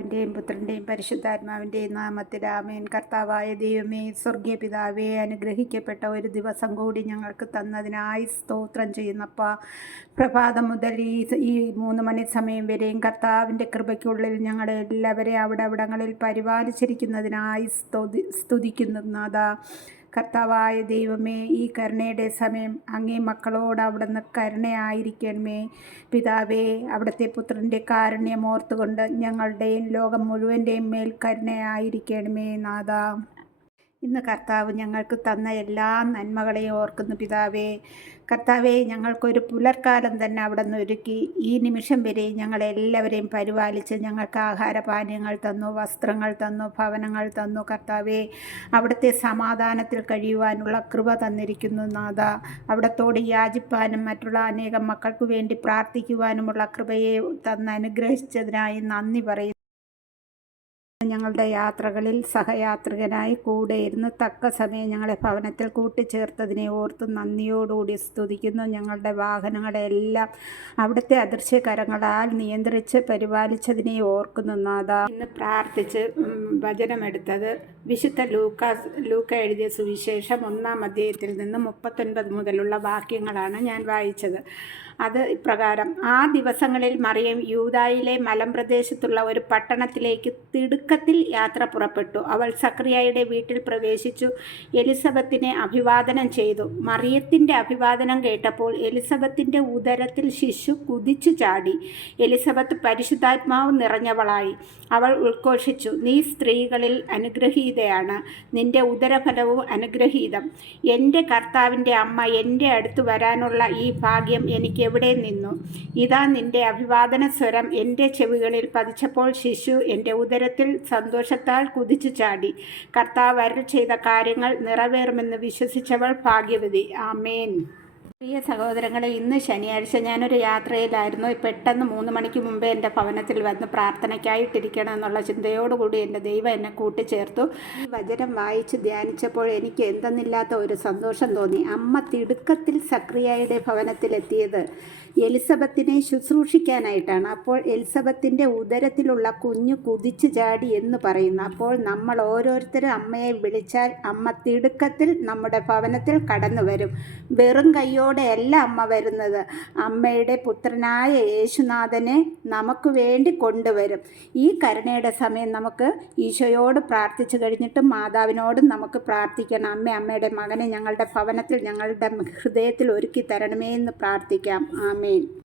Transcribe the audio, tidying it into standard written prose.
പിതാവിൻ്റെയും പുത്രൻ്റെയും പരിശുദ്ധാത്മാവിൻ്റെയും നാമത്തിൽ ആമേൻ. കർത്താവായ ദൈവമേ, സ്വർഗീയ പിതാവേ, അനുഗ്രഹിക്കപ്പെട്ട ഒരു ദിവസം കൂടി ഞങ്ങൾക്ക് തന്നതിനായി സ്തോത്രം ചെയ്യുന്നപ്പാ. പ്രഭാതം മുതൽ ഈ 3 മണി സമയം വരെയും കർത്താവിൻ്റെ കൃപയ്ക്കുള്ളിൽ ഞങ്ങളെ എല്ലാവരെയും അവിടങ്ങളിൽ പരിപാലിച്ചിരിക്കുന്നതിനായി സ്തുതിക്കുന്നു നാഥാ. കർത്താവായ ദൈവമേ, ഈ കരുണയുടെ സമയം അങ്ങേ മക്കളോട് അവിടുന്ന് കരുണയായിരിക്കണമേ പിതാവേ. അവിടുത്തെ പുത്രൻ്റെ കാരുണ്യം ഓർത്തുകൊണ്ട് ഞങ്ങളുടെയും ലോകം മുഴുവൻ്റെയും മേൽ കരുണയായിരിക്കണമേ നാഥാ. ഇന്ന് കർത്താവ് ഞങ്ങൾക്ക് തന്ന എല്ലാ നന്മകളെയും ഓർക്കുന്നു പിതാവേ. കർത്താവെ, ഞങ്ങൾക്കൊരു പുലർക്കാലം തന്നെ അവിടെ നിന്ന് ഒരുക്കി ഈ നിമിഷം വരെ ഞങ്ങളെല്ലാവരെയും പരിപാലിച്ച് ഞങ്ങൾക്ക് ആഹാരപാനീയങ്ങൾ തന്നു, വസ്ത്രങ്ങൾ തന്നു, ഭവനങ്ങൾ തന്നു. കർത്താവെ, അവിടുത്തെ സമാധാനത്തിൽ കഴിയുവാനുള്ള കൃപ തന്നിരിക്കുന്നു നാഥ. അവിടത്തോട് യാചിപ്പാനും മറ്റുള്ള അനേകം മക്കൾക്ക് വേണ്ടി പ്രാർത്ഥിക്കുവാനുമുള്ള കൃപയെ തന്ന് അനുഗ്രഹിച്ചതിനായി നന്ദി പറയുന്നു. ഞങ്ങളുടെ യാത്രകളിൽ സഹയാത്രികനായി കൂടെ ഇരുന്ന് തക്ക സമയം ഞങ്ങളെ ഭവനത്തിൽ കൂട്ടിച്ചേർത്തതിനെ ഓർത്ത് നന്ദിയോടുകൂടി സ്തുതിക്കുന്നു. ഞങ്ങളുടെ വാഹനങ്ങളെല്ലാം അവിടുത്തെ അദൃശ്യകരങ്ങളാൽ നിയന്ത്രിച്ച് പരിപാലിച്ചതിനെ ഓർക്കുന്നു നാഥ. ഇന്ന് പ്രാർത്ഥിച്ച് വചനമെടുത്തത് വിശുദ്ധ ലൂക്ക എഴുതിയ സുവിശേഷം 1-ാം അധ്യായത്തിൽ നിന്ന് 39 മുതലുള്ള വാക്യങ്ങളാണ് ഞാൻ വായിച്ചത്. അത് ഇപ്രകാരം: ആ ദിവസങ്ങളിൽ മറിയം യൂദായിലെ മലമ്പ്രദേശത്തുള്ള ഒരു പട്ടണത്തിലേക്ക് തിടുക്കത്തിൽ യാത്ര പുറപ്പെട്ടു. അവൾ സക്രിയായുടെ വീട്ടിൽ പ്രവേശിച്ചു എലിസബത്തിനെ അഭിവാദനം ചെയ്തു. മറിയത്തിൻ്റെ അഭിവാദനം കേട്ടപ്പോൾ എലിസബത്തിൻ്റെ ഉദരത്തിൽ ശിശു കുതിച്ചു ചാടി. എലിസബത്ത് പരിശുദ്ധാത്മാവ് നിറഞ്ഞവളായി. അവൾ ഉദ്ഘോഷിച്ചു: നീ സ്ത്രീകളിൽ അനുഗ്രഹീതയാണ്, നിന്റെ ഉദരഫലവും അനുഗ്രഹീതം. എൻ്റെ കർത്താവിൻ്റെ അമ്മ എൻ്റെ അടുത്ത് വരാനുള്ള ഈ ഭാഗ്യം എനിക്ക് എവിടെ നിന്നു? ഇതാ, നിന്റെ അഭിവാദന സ്വരം എൻ്റെ ചെവികളിൽ പതിച്ചപ്പോൾ ശിശു എൻ്റെ ഉദരത്തിൽ സന്തോഷത്താൽ കുതിച്ചു ചാടി. കർത്താവ് അരുൾ ചെയ്ത കാര്യങ്ങൾ നിറവേറുമെന്ന് വിശ്വസിച്ചവൾ ഭാഗ്യവതി. ആമേൻ. പ്രിയ സഹോദരങ്ങളെ, ഇന്ന് ശനിയാഴ്ച ഞാനൊരു യാത്രയിലായിരുന്നു. പെട്ടെന്ന് 3 മണിക്ക് മുമ്പേ എൻ്റെ ഭവനത്തിൽ വന്ന് പ്രാർത്ഥനയ്ക്കായിട്ടിരിക്കണം എന്നുള്ള ചിന്തയോടുകൂടി എൻ്റെ ദൈവം എന്നെ കൂട്ടിച്ചേർത്തു. ഈ വചനം വായിച്ച് ധ്യാനിച്ചപ്പോൾ എനിക്ക് എന്തെന്നില്ലാത്ത ഒരു സന്തോഷം തോന്നി. അമ്മ തിടുക്കത്തിൽ സക്രിയയുടെ ഭവനത്തിലെത്തിയത് എലിസബത്തിനെ ശുശ്രൂഷിക്കാനായിട്ടാണ്. അപ്പോൾ എലിസബത്തിൻ്റെ ഉദരത്തിലുള്ള കുഞ്ഞു കുതിച്ചു ചാടി എന്ന് പറയുന്നു. അപ്പോൾ നമ്മൾ ഓരോരുത്തരും അമ്മയെ വിളിച്ചാൽ അമ്മ തിടുക്കത്തിൽ നമ്മുടെ ഭവനത്തിൽ കടന്നു വരും. വെറും കൈയോടെയല്ല അമ്മ വരുന്നത്. അമ്മയുടെ പുത്രനായ യേശുനാഥനെ നമുക്ക് വേണ്ടി കൊണ്ടുവരും. ഈ കരുണയുടെ സമയം നമുക്ക് ഈശോയോട് പ്രാർത്ഥിച്ചു കഴിഞ്ഞിട്ട് മാതാവിനോടും നമുക്ക് പ്രാർത്ഥിക്കണം. അമ്മയുടെ മകനെ ഞങ്ങളുടെ ഭവനത്തിൽ, ഞങ്ങളുടെ ഹൃദയത്തിൽ ഒരുക്കി തരണമേ എന്ന് പ്രാർത്ഥിക്കാം. ആമേൻ.